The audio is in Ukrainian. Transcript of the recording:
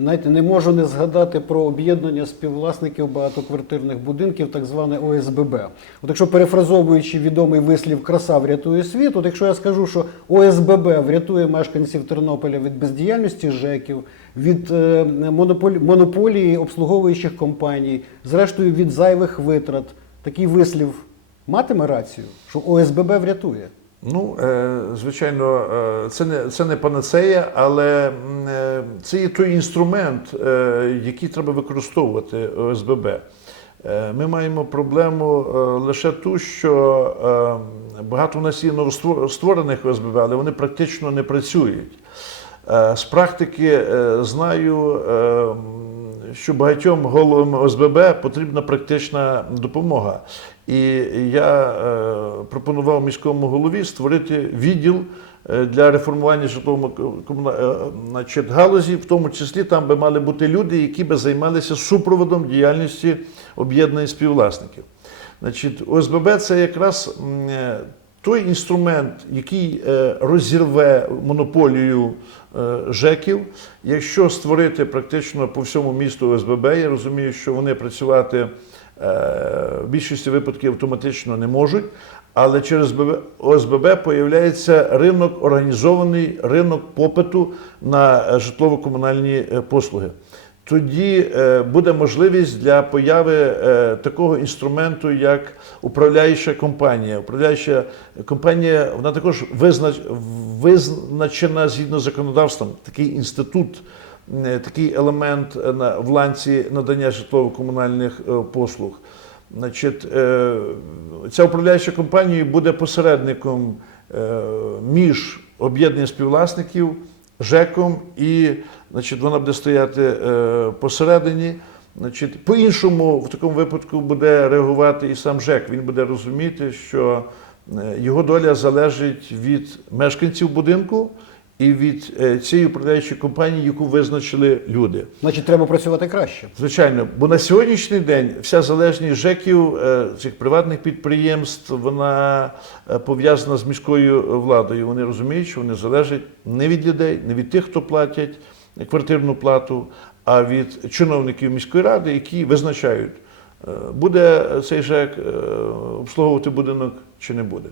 Знаєте, не можу не згадати про об'єднання співвласників багатоквартирних будинків, так зване ОСББ. От якщо перефразовуючи відомий вислів краса врятує світ, от якщо я скажу, що ОСББ врятує мешканців Тернополя від бездіяльності ЖЕКів, від е, монополі, монополії обслуговуючих компаній, зрештою від зайвих витрат, такий вислів матиме рацію, що ОСББ врятує. Ну, е, звичайно, е, це не, це не панацея, але е, це є той інструмент, який треба використовувати ОСББ. Ми маємо проблему лише ту, що багато в нас є новостворених ОСББ, але вони практично не працюють. З практики знаю, що багатьом головам ОСББ потрібна практична допомога. І я е, пропонував міському голові створити відділ е, для реформування житлово-комунальної галузі, в тому числі там би мали бути люди, які би займалися супроводом діяльності об'єднань співвласників. Значить, ОСББ це якраз е, той інструмент, який е, розірве монополію е, ЖЕКів. Якщо створити практично по всьому місту ОСББ, я розумію, що вони працювати е, в більшості випадків автоматично не можуть. Але через ББ ОСББ появляється ринок, організований ринок попиту на житлово-комунальні послуги тоді е, буде можливість для появи е, такого інструменту, як управляюча компанія. Управляюча компанія вона також визнач, визначена згідно з законодавством, такий інститут, е, такий елемент в ланці надання житлово-комунальних послуг. Значить, ця управляюча компанія буде посередником між об'єднанням співвласників, ЖЕКом і значить, вона буде стояти е, посередині. Значить, по-іншому в такому випадку буде реагувати і сам ЖЕК. Він буде розуміти, що е, його доля залежить від мешканців будинку і від е, цієї управляючої компанії, яку визначили люди. Значить, треба працювати краще. Звичайно, бо на сьогоднішній день вся залежність ЖЕКів, е, цих приватних підприємств, вона е, пов'язана з міською владою. Вони розуміють, що вони залежать не від людей, не від тих, хто платять квартирну плату, а від чиновників міської ради, які визначають, буде цей ЖЕК обслуговувати будинок чи не буде.